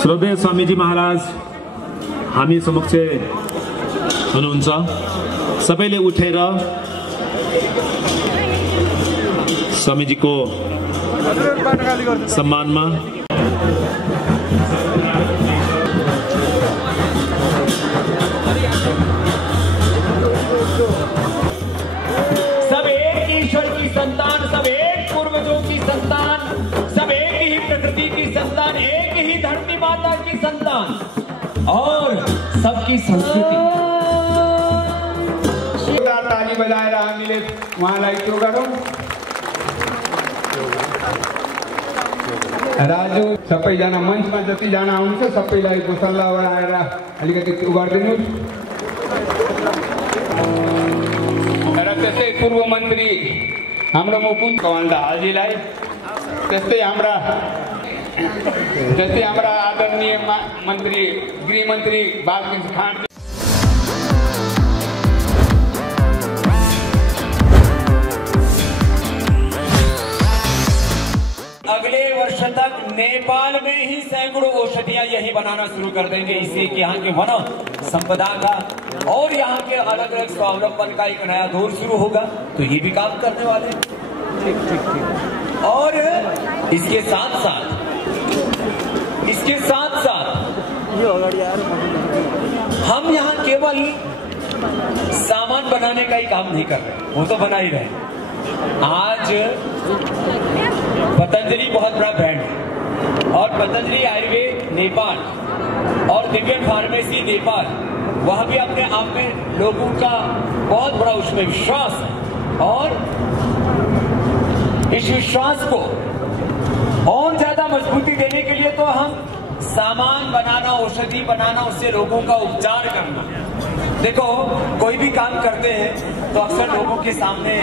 श्रद्धेय स्वामीजी महाराज हामी समक्ष हुनुहुन्छ। सबैले उठेर स्वामीजीको सम्मानमा सब एक ईश्वर की संतान, सब एक पूर्वजों की संतान, सब एक ही प्रकृति की संतान, एक ही धरती माता की संतान और सबकी संस्कृति। ताली बजाएर हामीले उहाँलाई त्यो गरौँ। राजु सबैजना मञ्चमा जतिजना आउनुहुन्छ सबैलाई गोसल्ला बनाएर अलिकति त्यो गरिदिनुहोस्। र त्यस्तै पूर्व मन्त्री हाम्रो मुकुन्द कमल दाहालजीलाई, त्यस्तै हाम्रा आदरणीय मन्त्री गृहमन्त्री बालकृष्ण खाँड। अगले वर्ष तक नेपाल में ही सैकड़ों औषधियां यही बनाना शुरू कर देंगे। इससे कि यहाँ के वन संपदा का और यहाँ के अलग अलग स्वावलंबन का एक नया दौर शुरू होगा। तो ये भी काम करने वाले हैं। और इसके साथ साथ हम यहाँ केवल सामान बनाने का ही काम नहीं कर रहे, वो तो बना ही रहे। आज पतंजलि बहुत बड़ा ब्रांड है और पतंजलि आयुर्वेद नेपाल और दिव्य फार्मेसी नेपाल, वह भी अपने आप में लोगों का बहुत बड़ा उसमें विश्वास है। और इस विश्वास को और ज्यादा मजबूती देने के लिए तो हम सामान बनाना, औषधि बनाना, उससे लोगों का उपचार करना। देखो, कोई भी काम करते हैं तो अक्सर लोगों के सामने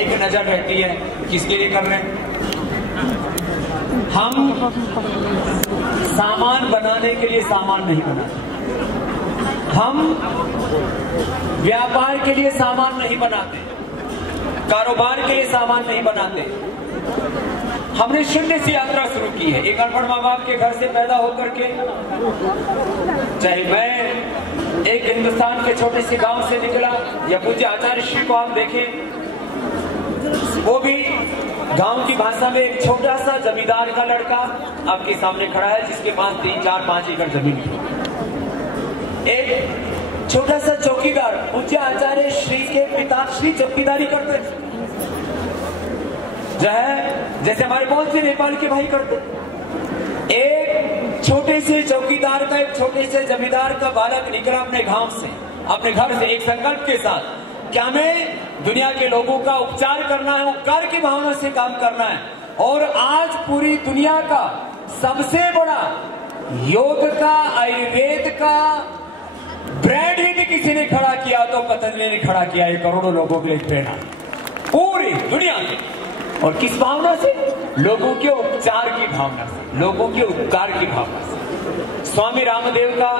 एक नजर रहती है, किसके लिए कर रहे हैं। हम सामान बनाने के लिए सामान नहीं बनाते, हम व्यापार के लिए सामान नहीं बनाते, कारोबार के लिए सामान नहीं बनाते। हमने शून्य से यात्रा शुरू की है। एक अनपढ़ माँ बाप के घर से पैदा होकर के, चाहे मैं एक हिंदुस्तान के छोटे से गांव से निकला, या पूज्य आचार्य श्री को आप देखें, वो भी गांव की भाषा में एक छोटा सा जमींदार का लड़का आपके सामने खड़ा है, जिसके पास 3, 4, 5 एकड़ जमीन है। एक छोटा सा चौकीदार पूज्य आचार्य श्री के पिता श्री चौकीदारी करते जो है, जैसे हमारे बहुत से नेपाल के भाई करते। एक छोटे से चौकीदार का, एक छोटे से जमींदार का बालक निकला अपने गांव से, अपने घर से, एक संकल्प के साथ कि हमें दुनिया के लोगों का उपचार करना है, उपकार की भावना से काम करना है। और आज पूरी दुनिया का सबसे बड़ा योग का, आयुर्वेद का ब्रांड यदि किसी ने खड़ा किया तो पतंजलि ने खड़ा किया है। करोड़ों लोगों के लिए प्रेरणा पूरी दुनिया में। और किस भावना से? लोगों के उपचार की भावना से, लोगों के उपकार की भावना से। स्वामी रामदेव का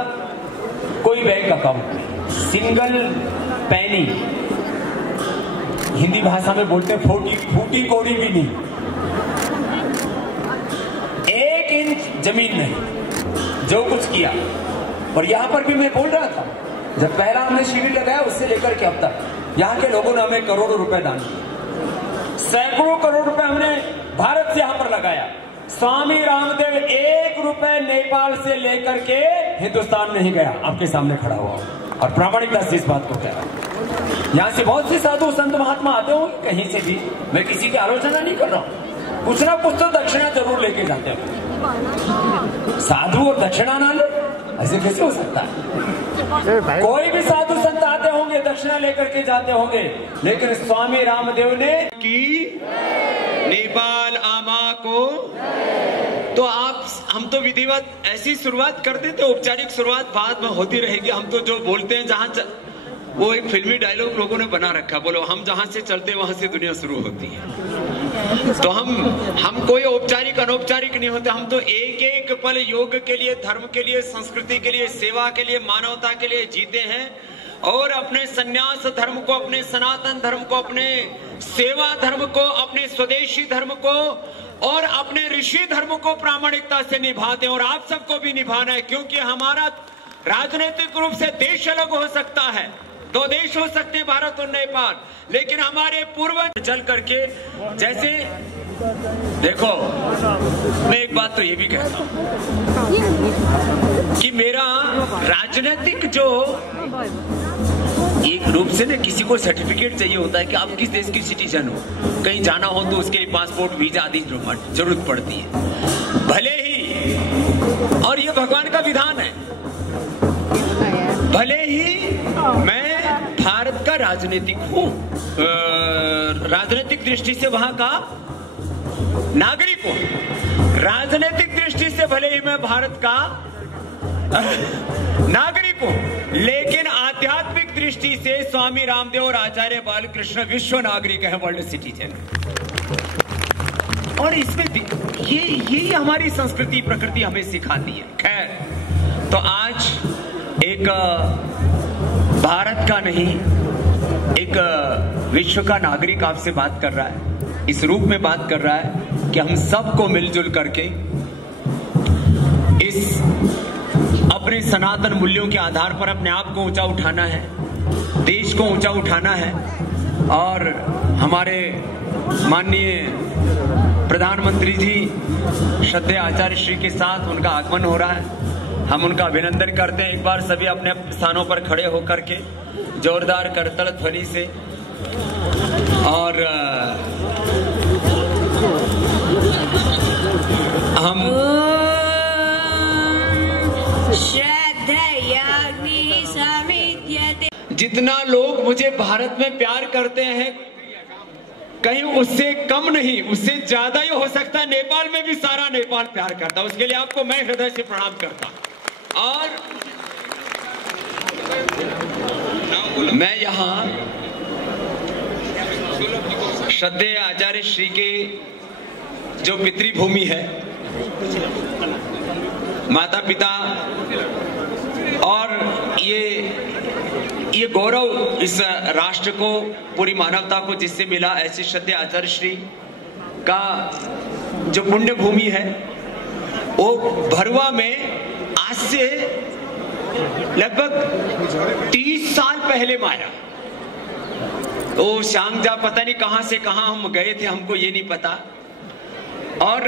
कोई बैंक अकाउंट नहीं, सिंगल पैनी, हिंदी भाषा में बोलते हैं फूटी कौड़ी भी नहीं, 1 इंच जमीन नहीं, जो कुछ किया। और यहाँ पर भी मैं बोल रहा था, जब पहला हमने शिविर लगाया उससे लेकर के अब तक यहाँ के लोगों ने हमें करोड़ों रुपए दान किए, सैकड़ों करोड़ रुपए हमने भारत से यहाँ पर लगाया। स्वामी रामदेव 1 रुपए नेपाल से लेकर के हिंदुस्तान नहीं गया, आपके सामने खड़ा हुआ और प्रामाणिकता से इस बात को कह रहा हूं। यहाँ से बहुत से साधु संत महात्मा आते हो कहीं से भी, मैं किसी की आलोचना नहीं कर रहा हूँ, कुछ ना कुछ तो दक्षिणा जरूर लेके जाते हैं। साधु और दक्षिणा ना ले, ऐसे कैसे हो सकता है? कोई भी साधु संत आते होंगे, दक्षिणा लेकर के जाते होंगे, लेकिन स्वामी रामदेव ने की नेपाल आमा को तो हम तो विधिवत ऐसी शुरुआत कर देते, औपचारिक शुरुआत बाद में होती रहेगी। हम तो जो बोलते हैं जहां वो एक फिल्मी डायलॉग लोगों ने बना रखा, बोलो हम जहां से चलते वहां से दुनिया शुरू होती है। तो हम कोई औपचारिक अनौपचारिक नहीं होते, हम तो एक एक पल योग के लिए, धर्म के लिए, संस्कृति के लिए, सेवा के लिए, मानवता के लिए जीते हैं। और अपने सन्यास धर्म को, अपने सनातन धर्म को, अपने सेवा धर्म को, अपने स्वदेशी धर्म को और अपने ऋषि धर्म को प्रामाणिकता से निभाते हैं, और आप सबको भी निभाना है, क्योंकि हमारा राजनीतिक रूप से देश अलग हो सकता है, दो देश हो सकते हैं, भारत और नेपाल, लेकिन हमारे पूर्वज चल करके, जैसे देखो मैं एक बात तो ये भी कहता हूं कि मेरा राजनीतिक जो एक रूप से ना, किसी को सर्टिफिकेट चाहिए होता है कि आप किस देश की सिटीजन हो, कहीं जाना हो तो उसके लिए पासपोर्ट वीजा आदि जरूरत पड़ती है, भले ही, और ये भगवान का विधान है, भले ही मैं भारत का राजनीतिक हूं, राजनीतिक दृष्टि से वहां का नागरिक हूं, राजनीतिक दृष्टि से भले ही मैं भारत का नागरिक हूं, लेकिन आध्यात्मिक दृष्टि से स्वामी रामदेव और आचार्य बालकृष्ण विश्व नागरिक है, वर्ल्ड सिटीजन। और इसमें ये हमारी संस्कृति प्रकृति हमें सिखाती है। खैर, तो आज एक भारत का नहीं, एक विश्व का नागरिक आपसे बात कर रहा है, इस रूप में बात कर रहा है कि हम सबको मिलजुल करके इस अपने सनातन मूल्यों के आधार पर अपने आप को ऊंचा उठाना है, देश को ऊंचा उठाना है। और हमारे माननीय प्रधानमंत्री जी श्रद्धेय आचार्य श्री के साथ उनका आगमन हो रहा है, हम उनका अभिनंदन करते हैं। एक बार सभी अपने स्थानों पर खड़े होकर के जोरदार करतल ध्वनि से, और हम जितना लोग मुझे भारत में प्यार करते हैं, कहीं उससे कम नहीं, उससे ज्यादा ही हो सकता है। नेपाल में भी सारा नेपाल प्यार करता है, उसके लिए आपको मैं हृदय से प्रणाम करता हूं। और मैं यहाँ श्रद्धेय आचार्य श्री के जो पितृभूमि है, माता पिता, और ये गौरव इस राष्ट्र को, पूरी मानवता को जिससे मिला, ऐसे श्रद्धेय आचार्य श्री का जो पुण्य भूमि है, वो भरुआ में आज से लगभग 30 साल पहले माया। वो शांगजा पता नहीं कहां से कहां हम गए थे, हमको ये नहीं पता। और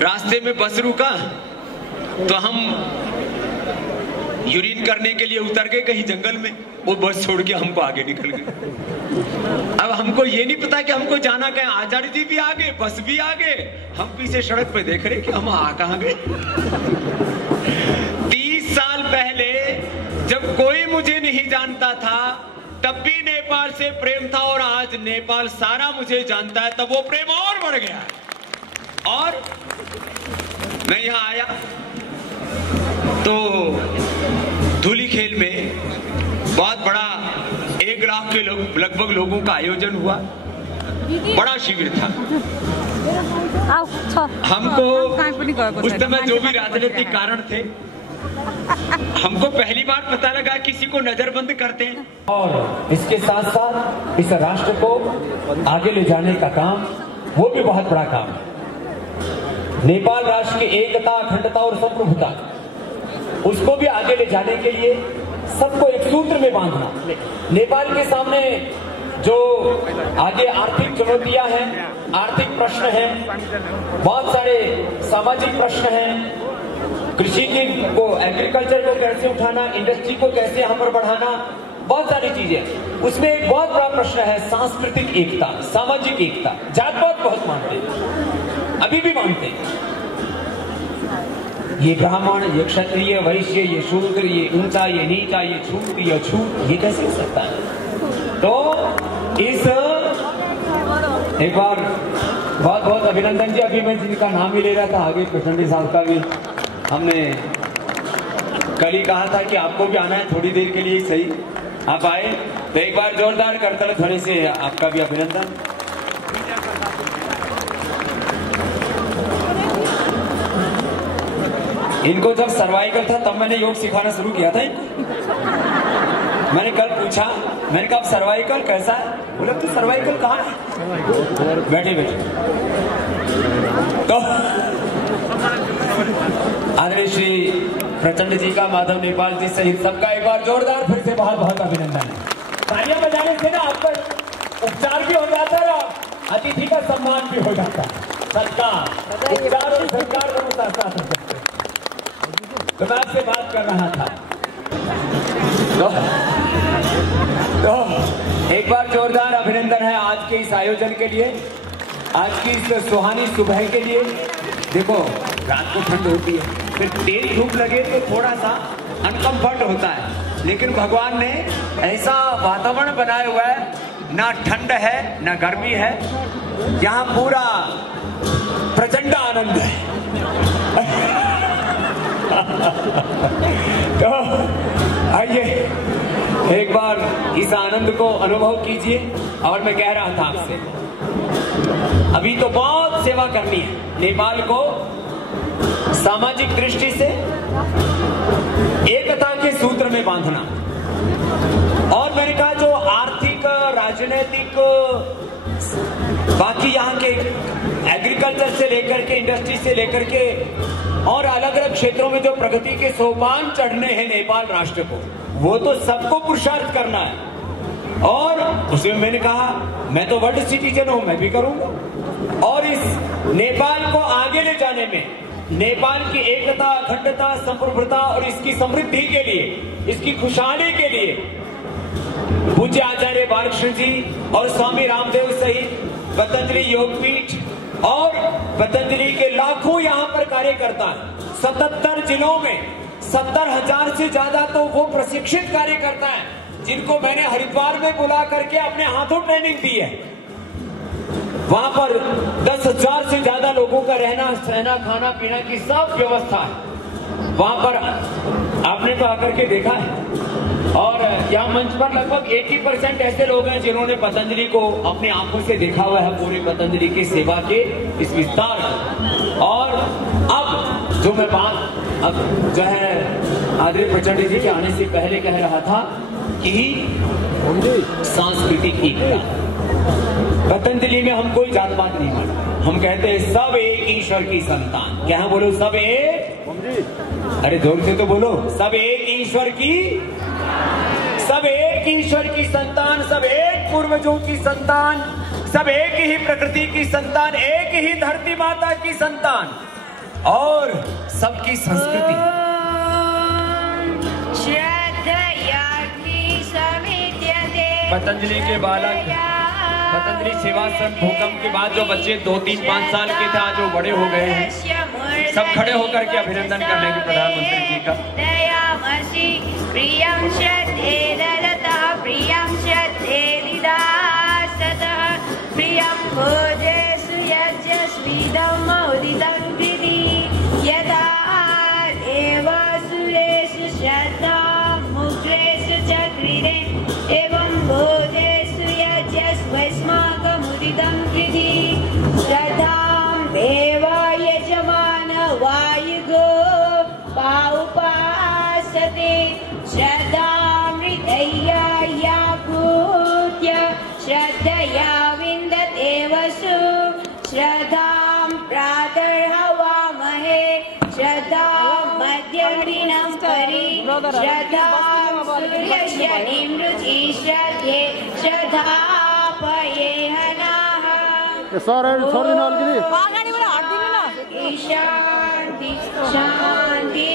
रास्ते में बस रुका तो हम यूरिन करने के लिए उतर गए कहीं जंगल में, वो बस छोड़ के हमको आगे निकल गए। अब हमको ये नहीं पता कि हमको जाना कहीं, आचार्य जी भी आगे, बस भी आगे, हम पीछे सड़क पे देख रहे कि हम कहां गए। 30 साल पहले जब कोई मुझे नहीं जानता था, तब भी नेपाल से प्रेम था, और आज नेपाल सारा मुझे जानता है, तब वो प्रेम और बढ़ गया है। और मैं यहाँ आया तो धूलीखेल में बहुत बड़ा 1 लाख के लगभग लोगों का आयोजन हुआ, बड़ा शिविर था। हमको उस समय जो भी राजनीतिक कारण थे, हमको पहली बार पता लगा किसी को नजरबंद करते हैं। और इसके साथ साथ इस राष्ट्र को आगे ले जाने का काम, वो भी बहुत बड़ा काम है। नेपाल राष्ट्र की एकता, अखंडता और संप्रभुता, उसको भी आगे ले जाने के लिए सबको एक सूत्र में बांधना। नेपाल के सामने जो आगे आर्थिक चुनौतियां हैं, आर्थिक प्रश्न हैं, बहुत सारे सामाजिक प्रश्न हैं, कृषि को, एग्रीकल्चर को कैसे उठाना, इंडस्ट्री को कैसे यहाँ पर बढ़ाना, बहुत सारी चीजें। उसमें एक बहुत बड़ा प्रश्न है सांस्कृतिक एकता, सामाजिक एकता। जात-पात बहुत मानते हैं, अभी भी मानते हैं। ये ब्राह्मण, ये क्षत्रिय, वैश्य, ये शूद्र, ये ऊंचा, ये नीचा, ये छूट, ये छूट, ये कैसे हो सकता है? तो इस एक बार बहुत बहुत अभिनंदन जी। अभी मैं जिनका नाम ही ले रहा था, आगे प्रचंड साहब का भी हमने कल ही कहा था कि आपको भी आना है थोड़ी देर के लिए, सही आप आए, तो एक बार जोरदार करतल ध्वनि से आपका भी अभिनंदन। इनको जब सर्वाइकल था तब मैंने योग सिखाना शुरू किया था। मैंने कल पूछा, मैंने कहा सर्वाइकल कैसा है? बोले तो सर्वाइकल कहाँ है? बैठे बैठे तो आदरणीय श्री प्रचंड जी का, माधव नेपाल जी सहित सबका एक बार जोरदार फिर से बहुत बहुत अभिनंदन है। तालियां बजाने से ना आपका उपचार भी हो जाता है और अतिथि का सम्मान भी हो जाता है। सत्कार, उपचार और सत्कार दोनों साथ साथ हो सकते हैं। तो मैं आपसे बात कर रहा था तो एक बार जोरदार अभिनंदन है आज के इस आयोजन के लिए, आज की इस सुहानी सुबह के लिए। देखो रात को ठंड होती है, फिर तेज धूप लगे तो थोड़ा सा अनकंफर्ट होता है, लेकिन भगवान ने ऐसा वातावरण बनाया हुआ है, ना ठंड है ना गर्मी है, यहाँ पूरा प्रचंड आनंद है। तो आइए एक बार इस आनंद को अनुभव कीजिए। और मैं कह रहा था आपसे, अभी तो बहुत सेवा करनी है नेपाल को, सामाजिक दृष्टि से एकता के सूत्र में बांधना। और मैंने कहा जो आर्थिक, राजनीतिक, बाकी यहाँ के एग्रीकल्चर से लेकर के, इंडस्ट्री से लेकर के और अलग अलग क्षेत्रों में जो प्रगति के सोपान चढ़ने हैं नेपाल राष्ट्र को, वो तो सबको पुरुषार्थ करना है। और उसमें मैंने कहा मैं तो वर्ल्ड सिटीजन हूं, मैं भी करूंगा। और इस नेपाल को आगे ले जाने में, नेपाल की एकता, अखंडता, संप्रभुता और इसकी समृद्धि के लिए, इसकी खुशहाली के लिए पूज्य आचार्य बालकृष्ण जी और स्वामी रामदेव सहित पतंजलि योगपीठ और पतंजलि के लाखों यहाँ पर कार्यकर्ता 77 जिलों में 70,000 से ज्यादा तो वो प्रशिक्षित कार्यकर्ता हैं जिनको मैंने हरिद्वार में बुला करके अपने हाथों ट्रेनिंग दी है। वहां पर 10,000 से ज्यादा लोगों का रहना सहना, खाना पीना की सब व्यवस्था है। वहां पर आपने तो आकर के देखा है। और यहाँ मंच पर लगभग 80% ऐसे लोग हैं जिन्होंने पतंजलि को अपनी आंखों से देखा हुआ है, पूरी पतंजलि की सेवा के इस विस्तार। और अब जो मैं बात अब जो है आदरणीय प्रचंड जी के आने से पहले कह रहा था कि सांस्कृतिक एकता, पतंजलि में हम कोई जात पात नहीं मानते, हम कहते हैं सब एक ईश्वर की संतान। क्या है बोलो? सब एक, अरे जोर से तो बोलो, सब एक ईश्वर की, सब एक ईश्वर की संतान, सब एक पूर्वजों की संतान, सब एक ही प्रकृति की संतान, एक ही धरती माता की संतान और सबकी संस्कृति। पतंजलि के बालक, पतंजलि सेवाश्रम भूकंप के बाद जो बच्चे 2, 3, 5 साल के थे आज वो बड़े हो गए हैं, सब खड़े होकर के अभिनंदन कर लेंगे प्रधानमंत्री जी का। प्रियं श्रद्धेदरतः प्रियं श्रद्धेदिदासतः प्रियं भोजेषु यज्ञस्विदं मौदितं कृति यदा देवासुरेषु श्रद्धां मुद्रेषु च क्रीडे एवं भोजेषु यज्ञस्वस्माकमुदितं कृति श्रद्धां देवा यजमान वायुगो पाउपासते श्रद्धामृतया याकूत्य श्रद्धया विन्दते वसु श्रद्धां प्रातर्हवामहे श्रद्धां मध्यमदिनं परि श्रद्धां सूर्यस्य निमृति श्रद्धे श्रद्धापयेहनाः। शान्ति शान्ति।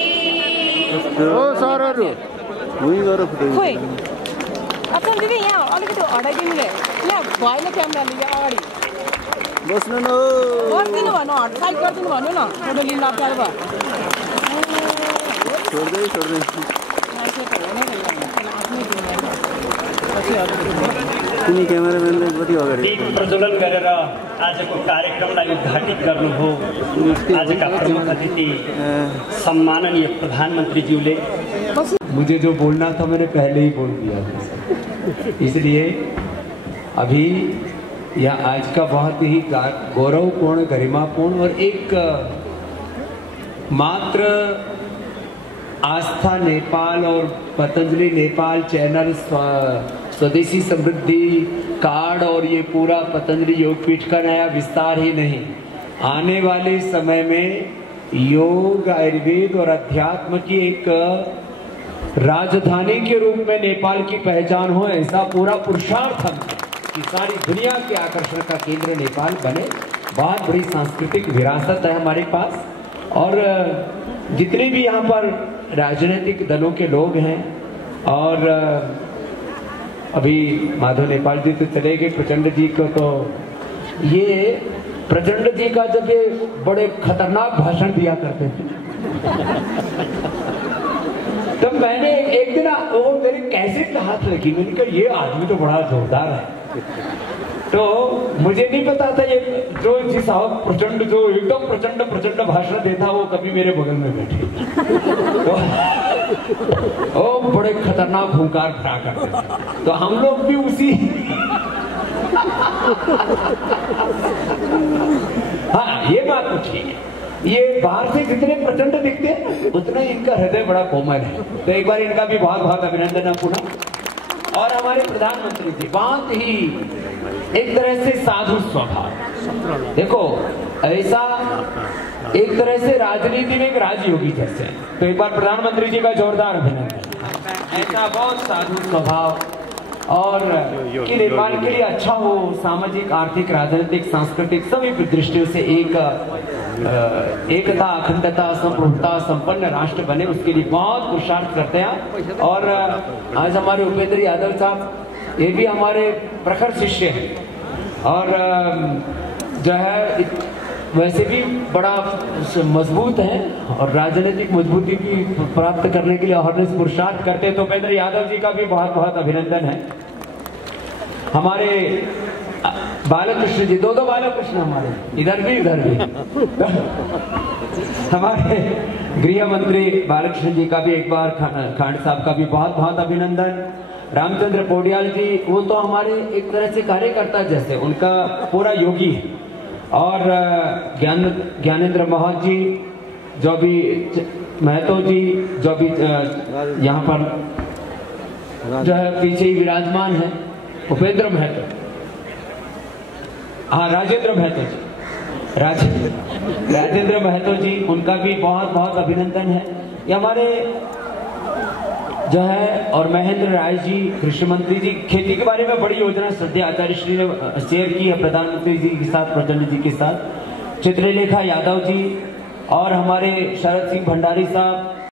खोइ अच्छा दिदी यहाँ अलिकति हटाइदिनुले, यहाँ भएन क्यामेरा लिएर अगाडि बस्नु न, गरिदिनु भन्नु, साइड गरिदिनु भन्नु न, फोटो लिन अप्ठ्यारो भयो। छोड्दै छोड्दै कुनै क्यामेराम्यानले कति अगाडि प्रज्वलन गरेर आजको कार्यक्रमलाई उद्घाटित गर्नुभयो। आजका प्रमुख अतिथि सम्माननीय प्रधानमन्त्रीज्यूले। मुझे जो बोलना था मैंने पहले ही बोल दिया, इसलिए अभी यह आज का बहुत ही गौरवपूर्ण, गरिमापूर्ण और एक मात्र आस्था नेपाल और पतंजलि नेपाल चैनल, स्वदेशी समृद्धि कार्ड और ये पूरा पतंजलि योगपीठ का नया विस्तार ही नहीं, आने वाले समय में योग, आयुर्वेद और अध्यात्म की एक राजधानी के रूप में नेपाल की पहचान हो, ऐसा पूरा पुरुषार्थ हम कि सारी दुनिया के आकर्षण का केंद्र नेपाल बने। बहुत बड़ी सांस्कृतिक विरासत है हमारे पास। और जितने भी यहाँ पर राजनीतिक दलों के लोग हैं, और अभी माधव नेपाल जी तो चले गए, प्रचंड जी को तो ये प्रचंड जी का जब ये बड़े खतरनाक भाषण दिया करते थे तो मैंने एक दिन वो मेरे कैसेट हाथ लगी, मैंने कहा ये आदमी तो बड़ा जोरदार है। तो मुझे नहीं पता था ये जो जी साहब प्रचंड, जो एकदम प्रचंड भाषण देता वो कभी मेरे बगल में बैठे तो बड़े खतरनाक हुंकार खड़ा करते, तो हम लोग भी उसी हाँ ये बात तो ठीक है, ये बाहर से जितने प्रचंड दिखते हैं उतना इनका हृदय बड़ा कोमल है। तो एक बार इनका भी बहुत बहुत अभिनंदन है पुनः। और हमारे प्रधानमंत्री जी बहुत ही एक तरह से साधु स्वभाव, देखो ऐसा एक तरह से राजनीति में एक राजयोगी जैसे, तो एक बार प्रधानमंत्री जी का जोरदार अभिनंदन। ऐसा बहुत साधु स्वभाव और कि नेपाल के लिए अच्छा हो, सामाजिक, आर्थिक, राजनीतिक, सांस्कृतिक सभी दृष्टियों से एक एकता, अखंडता, संप्रभुता संपन्न राष्ट्र बने, उसके लिए बहुत पुरुषार्थ करते हैं। और आज हमारे उपेंद्र यादव साहब ये भी हमारे प्रखर शिष्य हैं, और जो है वैसे भी बड़ा मजबूत है और राजनीतिक मजबूती भी प्राप्त करने के लिए और पुरुषार्थ करते हैं। तो उपेंद्र यादव जी का भी बहुत बहुत अभिनंदन है। हमारे बालकृष्ण जी, दो बालकृष्ण हमारे इधर भी हमारे गृह मंत्री बालकृष्ण जी का भी एक बार, खांड साहब का भी बहुत बहुत अभिनंदन। रामचंद्र पौडियाल जी, वो तो हमारे एक तरह से कार्यकर्ता जैसे, उनका पूरा योगी है। और ज्ञानेंद्र महत जी, जो भी महतो जी, जो भी यहाँ पर जो है पीछे ही विराजमान है, उपेंद्र महतो, हाँ राजेंद्र महतो जी, राजेंद्र महतो जी, उनका भी बहुत बहुत अभिनंदन है। ये हमारे जो है, और महेंद्र राय जी, कृषि मंत्री जी, खेती के बारे में बड़ी योजना श्रद्धेय आचार्य श्री ने शेयर की है प्रधानमंत्री जी के साथ, प्रचंड जी के साथ, चित्रलेखा यादव जी, और हमारे शरद सिंह भंडारी साहब,